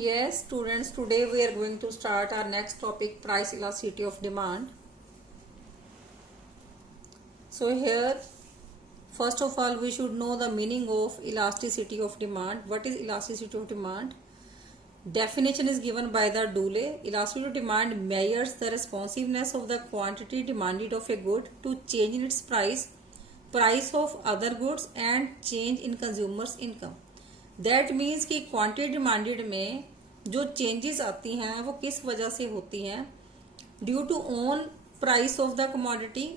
Yes, students, today we are going to start our next topic, price elasticity of demand. So here, first of all, we should know the meaning of elasticity of demand. What is elasticity of demand? Definition is given by the Dooley. Elasticity of demand measures the responsiveness of the quantity demanded of a good to change in its price of other goods and change in consumers income. That means कि quantity demanded में जो changes आती हैं वो किस वजह से होती हैं? Due to own price of the commodity,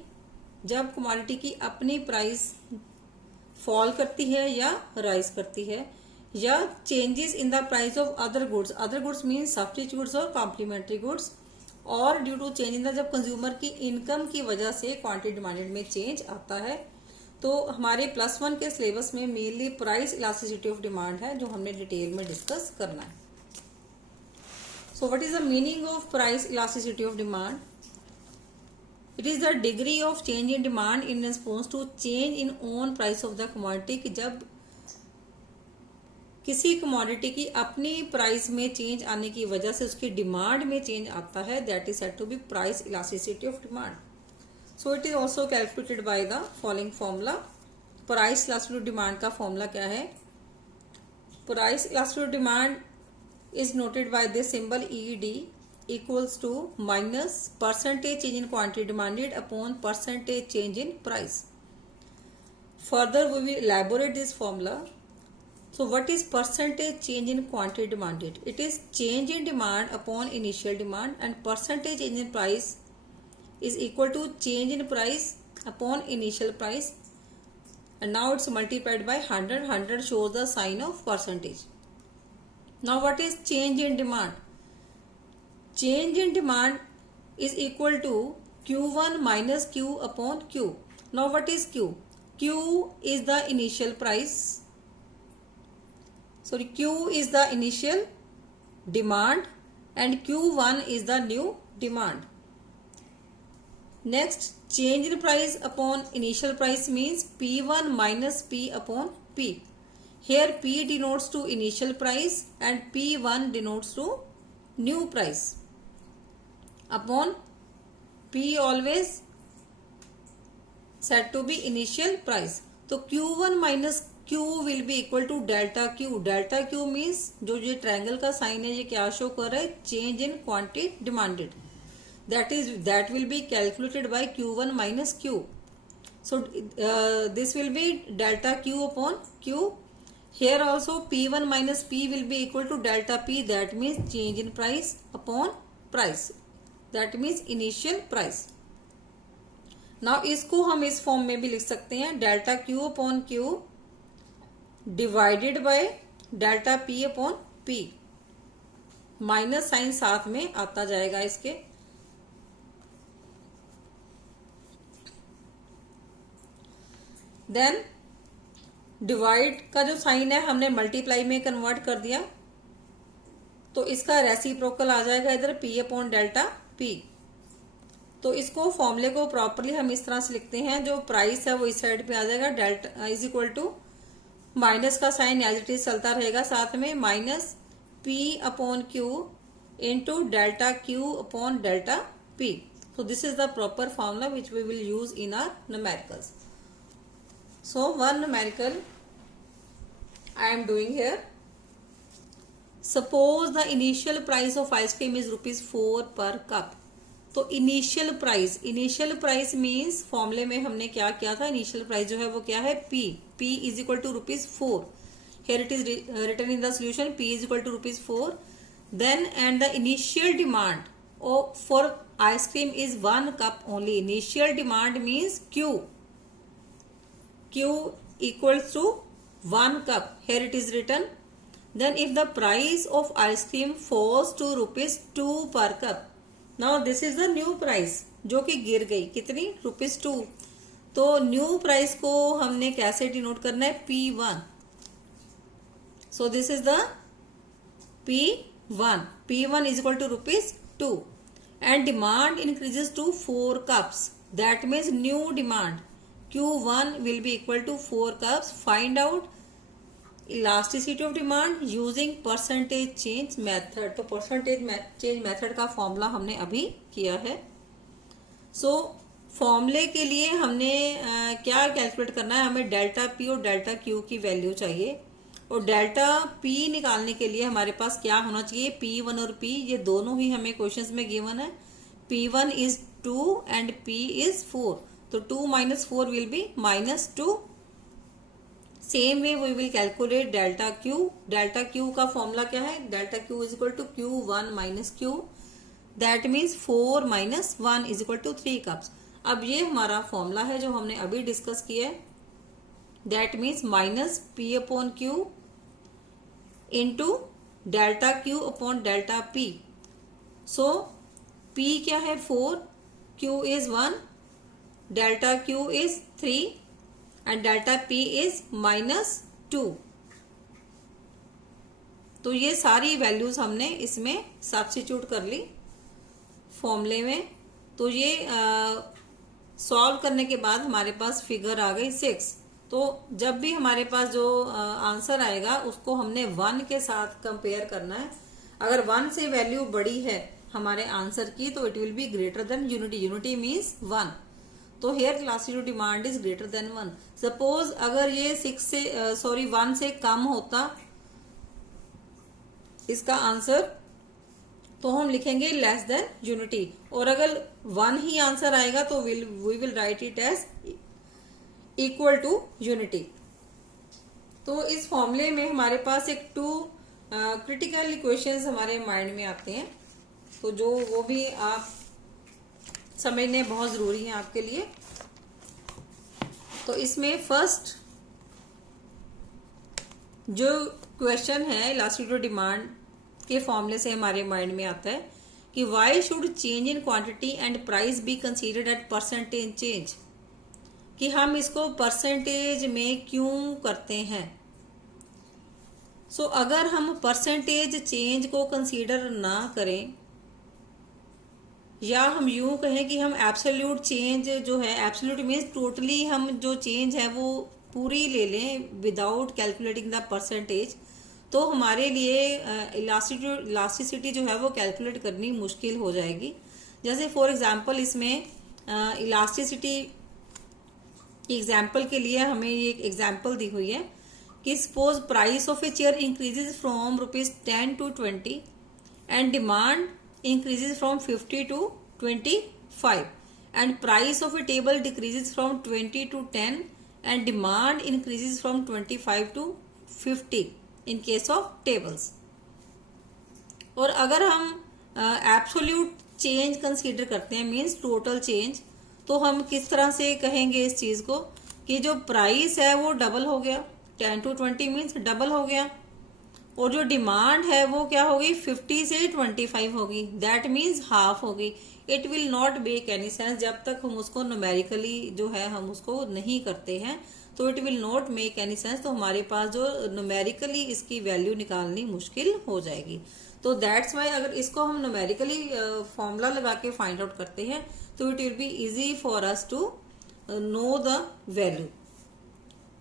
जब कमोडिटी की अपनी प्राइस फॉल करती है या राइज करती है, या changes in the price of other goods. Other goods means substitute goods और कॉम्प्लीमेंट्री गुड्स. और due to change in the, जब कंज्यूमर की इनकम की वजह से क्वांटिटी डिमांडेड में चेंज आता है. तो हमारे +1 के सिलेबस में mainly price elasticity of demand है जो हमने डिटेल में डिस्कस करना है. So what is the meaning of price elasticity of demand? It is the degree of change in demand in response to change in own price of the commodity. कि जब किसी commodity की अपनी price में change आने की वजह से उसकी डिमांड में चेंज आता है, that is said to be price elasticity of demand. So it is also calculated by the following formula. Price elasticity of demand का formula क्या है? Price elasticity of demand is noted by this symbol ED equals to minus percentage change in quantity demanded upon percentage change in price. Further we will elaborate this formula. So what is percentage change in quantity demanded? It is change in demand upon initial demand, and percentage change in price is equal to change in price upon initial price, and now it's multiplied by 100. 100 shows the sign of percentage. Now what is change in demand? Change in demand is equal to Q1 minus Q upon Q. Now what is Q? Q is the initial price. Sorry, Q is the initial demand and Q1 is the new demand. Next, change in price upon initial price means P1 minus P upon P. Here P denotes to initial price and P1 denotes to new price. Upon P always said to be initial price. तो Q1 minus Q will be equal to delta Q. Delta Q means जो ये triangle का sign है ये क्या show कर रहा है? Change in quantity demanded. That will be calculated by Q1 minus Q. So this will be delta Q upon Q. Here also P1 minus P will be equal to delta P. That means change in price upon price. That means initial price. Now इसको हम इस form में भी लिख सकते हैं, delta Q upon Q divided by delta P upon P. Minus sign साथ में आता जाएगा इसके. देन डिवाइड का जो साइन है हमने मल्टीप्लाई में कन्वर्ट कर दिया, तो इसका रेसिप्रोकल आ जाएगा इधर P अपॉन डेल्टा P. तो इसको फॉर्मूले को प्रॉपरली हम इस तरह से लिखते हैं, जो प्राइस है वो इस साइड पे आ जाएगा, delta is equal to minus का साइन एज इट इज चलता रहेगा साथ में, minus P upon Q into delta Q upon delta P. So this is the proper formula which we will use in our numericals. So one numerical I am doing here. Suppose the initial price of ice cream is ₹4 per cup. तो initial price means फॉर्मूले में हमने क्या किया था, initial price जो है वो क्या है? P is equal to ₹4. Here it is written in the solution, P is equal to ₹4. Then and the initial demand for ice cream is 1 cup only. Initial demand means Q equals to 1 cup. Here it is written. Then if the price of ice cream falls to ₹2 per cup. Now this is the new price जो कि गिर गई कितनी? ₹2. तो new price को हमने कैसे denote करना है? P1. So this is the P1. P1 is equal to ₹2. And demand increases to 4 cups. That means new demand. Q1 will be equal to 4 cups. Find out elasticity of demand using percentage change method. तो percentage change method का formula हमने अभी किया है। सो फॉर्मूले के लिए हमने क्या कैलकुलेट करना है, हमें डेल्टा पी और डेल्टा क्यू की वैल्यू चाहिए। और डेल्टा पी निकालने के लिए हमारे पास क्या होना चाहिए, P1 और P, ये दोनों ही हमें क्वेश्चंस में गिवन है। P1 is 2 and P is 4, तो 2 minus 4 will be -2। Same way we will calculate delta Q. Delta Q का फॉर्मूला क्या है, delta Q is equal to Q1 minus Q, that means 4 minus 1 is equal to 3 cups. अब ये हमारा formula है जो हमने अभी डिस्कस किया है, that means minus P upon Q into delta Q upon delta P. So P क्या है 4, Q is 1, delta Q is 3 and delta P is -2। तो ये सारी वैल्यूज हमने इसमें सब्स्टिट्यूट कर ली फॉर्मूले में। तो ये सॉल्व करने के बाद हमारे पास फिगर आ गई 6। तो जब भी हमारे पास जो आंसर आएगा उसको हमने 1 के साथ कंपेयर करना है। अगर 1 से वैल्यू बड़ी है हमारे आंसर की तो it will be greater than unity. Unity means 1। तो here elasticity demand is greater than 1। Suppose अगर ये 1 से कम होता इसका आंसर, तो हम लिखेंगे लेस देन यूनिटी। और अगर 1 ही आंसर आएगा तो we will write it as equal to unity. तो इस फॉर्मूले में हमारे पास एक 2 क्रिटिकल इक्वेशंस हमारे माइंड में आते हैं, तो जो वो भी आप समझने बहुत जरूरी है आपके लिए। तो इसमें फर्स्ट जो क्वेश्चन है इलास्टिसिटी ऑफ डिमांड के फॉर्मूले से हमारे माइंड में आता है कि why should change in quantity and price be considered at percentage change, कि हम इसको परसेंटेज में क्यों करते हैं। सो अगर हम परसेंटेज चेंज को कंसीडर ना करें, या हम यूं कहें कि हम एब्सोल्यूट चेंज जो है, एब्सोल्यूट मीन्स टोटली हम जो चेंज है वो पूरी ले लें विदाउट कैलकुलेटिंग द परसेंटेज, तो हमारे लिए इलास्टिसिटी जो है वो कैलकुलेट करनी मुश्किल हो जाएगी। जैसे फॉर एग्जांपल इसमें इलास्टिसिटी एग्जाम्पल के लिए हमें ये एक एग्जाम्पल दी हुई है कि suppose price of a chair increases from ₹10 to 20 and demand increases from 50 to 25 and price of a table decreases from 20 to 10 and demand increases from 25 to 50 in case of tables। और अगर हम absolute change consider करते हैं means total change, तो हम किस तरह से कहेंगे इस चीज को कि जो प्राइस है वो डबल हो गया, 10 to 20 मीन्स डबल हो गया, और जो डिमांड है वो क्या होगी 50 से 25 होगी, दैट मीन्स हाफ होगी। It will not make any sense जब तक हम उसको न्यूमेरिकली जो है हम उसको नहीं करते हैं, तो it will not make any sense. तो हमारे पास जो न्यूमेरिकली इसकी वैल्यू निकालनी मुश्किल हो जाएगी। तो दैट्स वाई अगर इसको हम न्यूमेरिकली फॉर्मूला लगा के फाइंड आउट करते हैं तो it will be easy for us to know the value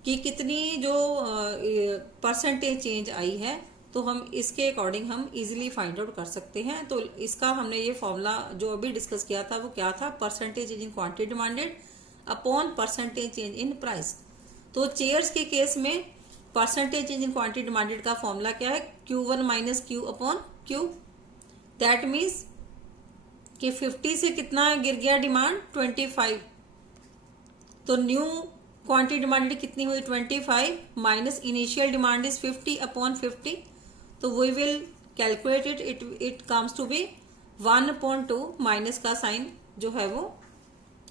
कि कितनी जो परसेंटेज चेंज आई है, तो हम इसके अकॉर्डिंग हम इजीली फाइंड आउट कर सकते हैं। तो इसका हमने ये फॉर्मूला जो अभी डिस्कस किया था वो क्या था, percentage change in quantity demanded upon percentage change in price. तो चेयर्स के केस में percentage change in quantity demanded का फॉर्मूला क्या है, Q1 minus Q upon Q। That means कि 50 से कितना गिर गया डिमांड 25, तो न्यू क्वांटिटी डिमांडेड कितनी हुई 25 minus initial demand is 50 upon 50, तो we will calculate it comes to be 1/2, minus का साइन जो है वो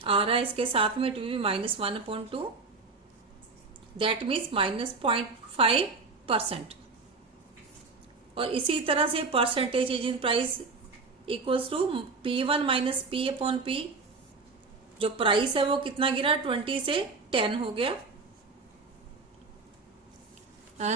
आ रहा है इसके साथ में, it will be -1/2, that means -0.5%। और इसी तरह से percentage change in price equals to P1 minus P upon P। जो प्राइस है वो कितना गिरा 20 से 10 हो गया,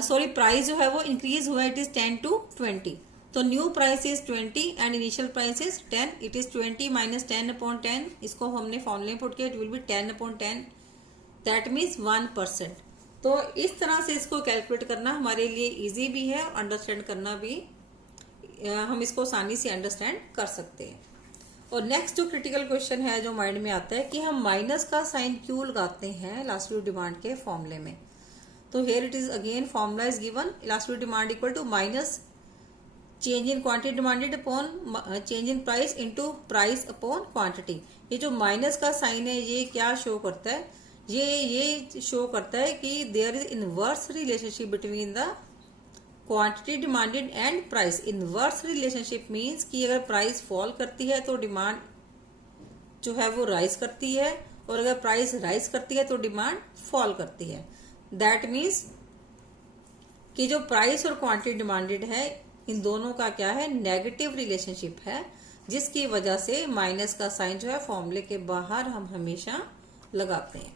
सॉरी प्राइस जो है वो इंक्रीज हुआ, इट इज 10 to 20, तो new price is 20 and initial price is 10, it is 20 minus 10/10। इसको हमने फॉर्मूले में पुट किया, it will B 10/10, that means 1%। तो इस तरह से इसको कैलकुलेट करना हमारे लिए इजी भी है, अंडरस्टैंड करना भी हम इसको आसानी से अंडरस्टैंड कर सकते हैं। और नेक्स्ट जो क्रिटिकल क्वेश्चन है जो माइंड में आता है कि हम माइनस का साइन क्यों लगाते हैं इलास्टिक डिमांड के फॉर्मूले में। तो here it is again formula is given, elastic demand equal to minus change in quantity demanded upon change in price into price upon quantity. ये जो माइनस का साइन है ये क्या शो करता है, ये शो करता है कि there is inverse relationship between the quantity demanded and price. Inverse relationship means कि अगर प्राइस फॉल करती है तो डिमांड जो है वो राइज करती है, और अगर प्राइस राइज करती है तो डिमांड फॉल करती है। दैट मीन्स कि जो प्राइस और क्वांटिटी डिमांडेड है इन दोनों का क्या है, नेगेटिव रिलेशनशिप है, जिसकी वजह से माइनस का साइन जो है फॉर्मूले के बाहर हम हमेशा लगाते हैं।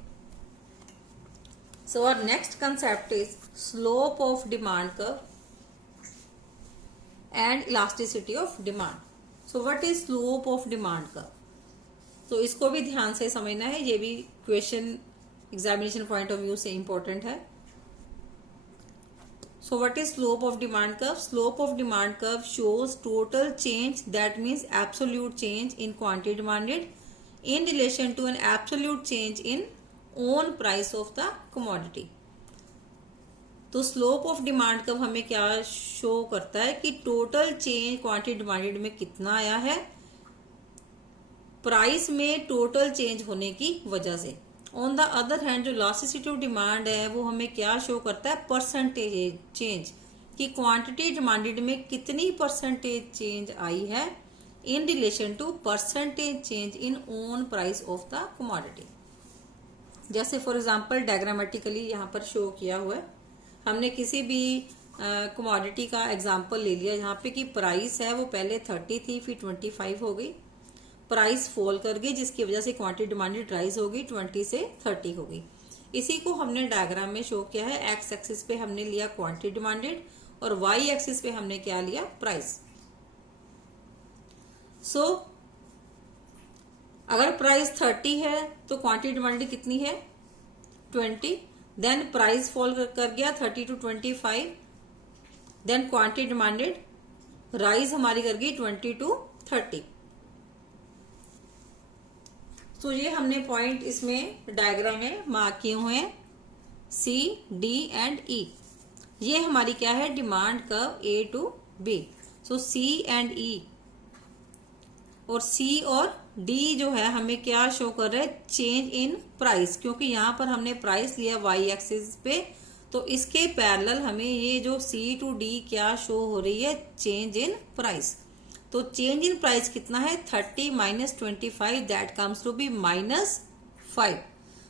So our next concept is slope of demand curve and elasticity of demand. So what is slope of demand curve? तो इसको भी ध्यान से समझना है, ये भी question examination point of view से इंपॉर्टेंट है। So what is slope of demand curve? Slope of demand curve shows total change, that means absolute change in quantity demanded in relation to an absolute change in own price of the commodity. तो slope of demand curve हमें क्या show करता है कि total change quantity demanded में कितना आया है प्राइस में टोटल चेंज होने की वजह से। ऑन द अदर हैंड जो इलास्टिसिटी ऑफ डिमांड है वो हमें क्या शो करता है, परसेंटेज चेंज, कि क्वांटिटी डिमांडेड में कितनी परसेंटेज चेंज आई है in relation to percentage change in own price of the commodity. जैसे फॉर एग्जांपल डायग्रामेटिकली यहाँ पर शो किया हुआ है, हमने किसी भी कमोडिटी का एग्जांपल ले लिया यहाँ पे कि प्राइस है वो पहले 30 थी फिर 25 हो गई, प्राइस फॉल कर गई जिसकी वजह से क्वांटिटी डिमांडेड राइज होगी 20 से 30 हो गई। इसी को हमने डायग्राम में शो किया है, एक्स एक्सिस पे हमने लिया क्वांटिटी डिमांडेड और वाई एक्सिस पे हमने क्या लिया, प्राइस। सो अगर प्राइस 30 है तो क्वांटिटी डिमांडेड कितनी है 20, देन प्राइस फॉल कर गया 30 to 25, then quantity demanded rise हमारी कर गई 20 to 30। तो ये हमने पॉइंट इसमें डायग्राम में मार्क किए हुए हैं, सी डी एंड ई। ये हमारी क्या है, demand curve A to B. So C and E और सी और डी जो है हमें क्या शो कर रहा है, चेंज इन प्राइस, क्योंकि यहाँ पर हमने प्राइस लिया वाई एक्सिस पे, तो इसके पैरेलल हमें ये जो सी टू डी क्या शो हो रही है, चेंज इन प्राइस। तो चेंज इन प्राइस कितना है 30 minus 25, that comes to be -5।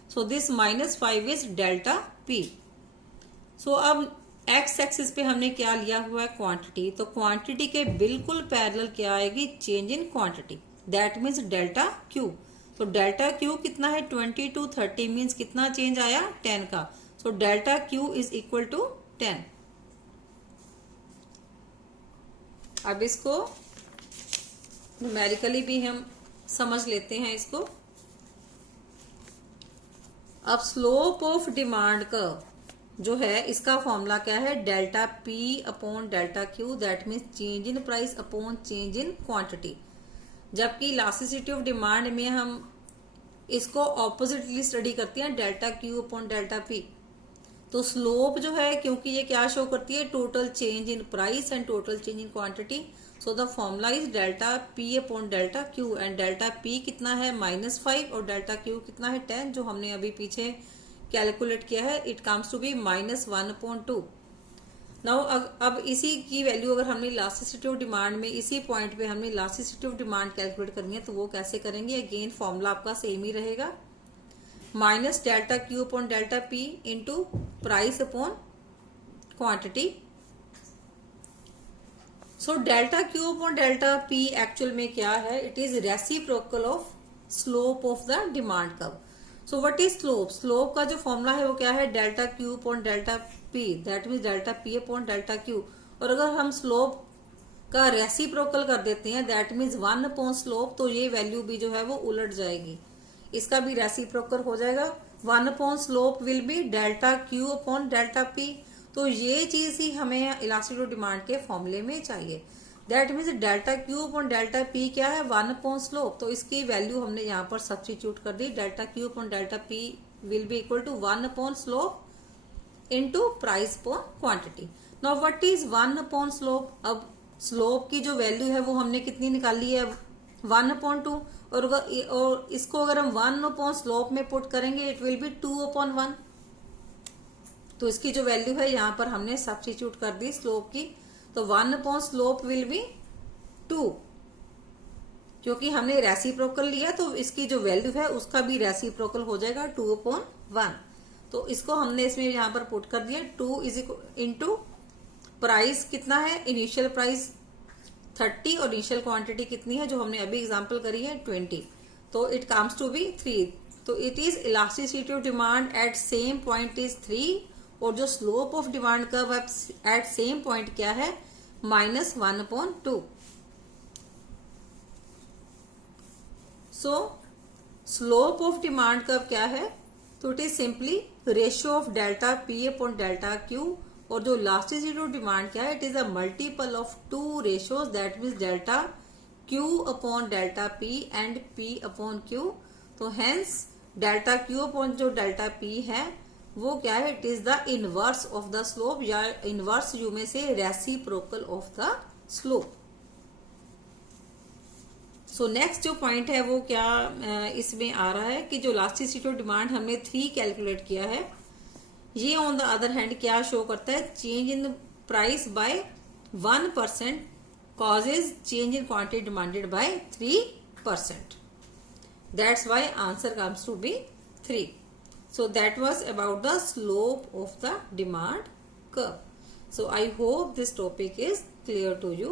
So this -5 is delta P. So अब एक्स एक्सिस पे हमने क्या लिया हुआ है, क्वांटिटी, तो क्वांटिटी के बिल्कुल पैरेलल क्या आएगी, change in quantity, that means delta Q. तो डेल्टा क्यू कितना है 20 to 30 मीन्स कितना चेंज आया 10 का। So delta Q is equal to 10। अब इसको न्यूमेरिकली भी हम समझ लेते हैं इसको। अब स्लोप ऑफ डिमांड कर्व जो है इसका फॉर्मूला क्या है, delta P upon delta Q, that means change in price upon change in quantity. जबकि इलास्टिसिटी ऑफ डिमांड में हम इसको ऑपोजिटली स्टडी करते हैं, delta Q upon delta P. तो स्लोप जो है, क्योंकि ये क्या शो करती है, total change in price and total change in quantity. So the formula is delta P upon delta Q, and delta P कितना है -5 और डेल्टा क्यू कितना है 10, जो हमने अभी पीछे कैलकुलेट किया है, it comes to be -1/2। Now अब इसी की वैल्यू अगर हमने इलास्टिसिटी ऑफ डिमांड में इसी पॉइंट पे हमने इलास्टिसिटी ऑफ डिमांड कैलकुलेट करनी है, तो वो कैसे करेंगे, अगेन फॉर्मूला आपका सेम ही रहेगा, minus delta Q upon delta P into price upon quantity. सो delta Q upon delta P actual में क्या है, it is reciprocal of slope of the demand curve. So what is slope, slope का जो formula है वो क्या है, delta Q upon delta P, that means delta P upon delta Q. और अगर हम स्लोप का रेसिप्रोकल कर देते हैं, दैट मीन्स 1 अपॉन स्लोप, तो ये वैल्यू भी जो है वो उलट जाएगी, इसका भी रेसिप्रोकल हो जाएगा। 1 upon slope will be delta Q upon delta P. तो ये चीज ही हमें इलास्टिसिटी ऑफ डिमांड के फॉर्मूले में चाहिए। That means delta Q upon delta P क्या है, 1 अपॉन स्लोप। तो इसकी वैल्यू हमने यहाँ पर सब्स्टिट्यूट कर दी। Delta Q upon delta P will be equal to 1 upon slope into price upon quantity. Now what is 1 upon slope? अब स्लोप की जो वैल्यू है वो हमने कितनी निकाली है, 1 अपॉन 2। और इसको अगर हम 1 अपॉन स्लोप में पुट करेंगे इट विल बी 2 अपॉन 1। तो इसकी जो वैल्यू है यहाँ पर हमने सब्स्टिट्यूट कर दी स्लोप की। तो 1 अपॉन स्लोप विल बी 2, क्योंकि हमने रेसिप्रोकल लिया तो इसकी जो वैल्यू है उसका भी रेसिप्रोकल हो जाएगा 2 अपॉन 1। तो इसको हमने इसमें यहाँ पर पुट कर दिया 2 इज इंटू प्राइस कितना है, इनिशियल प्राइस 30 और इनिशियल क्वांटिटी कितनी है जो हमने अभी एग्जांपल करी है 20। तो इट कम्स टू बी 3। तो it is elasticity of demand at same point is 3 और जो slope of demand curve at same point क्या है, -1 upon 2। So slope of demand curve क्या है, तो it is simply ratio of delta P upon delta Q. और जो elasticity of demand क्या है, it is a multiple of 2 ratios, that means delta Q upon delta P and P upon Q. तो hence delta Q upon जो delta P है वो क्या है, it is the inverse of the slope, या inverse you में से reciprocal of the slope. So next जो पॉइंट है वो क्या इसमें आ रहा है कि जो इलास्टिसिटी ऑफ डिमांड हमने 3 कैलकुलेट किया है, ये ऑन द अदर हैंड क्या शो करता है, change in price by 1% causes change in quantity demanded by 3%। That's why answer comes to be 3। So that was about the slope of the demand curve. So I hope this topic is clear to you.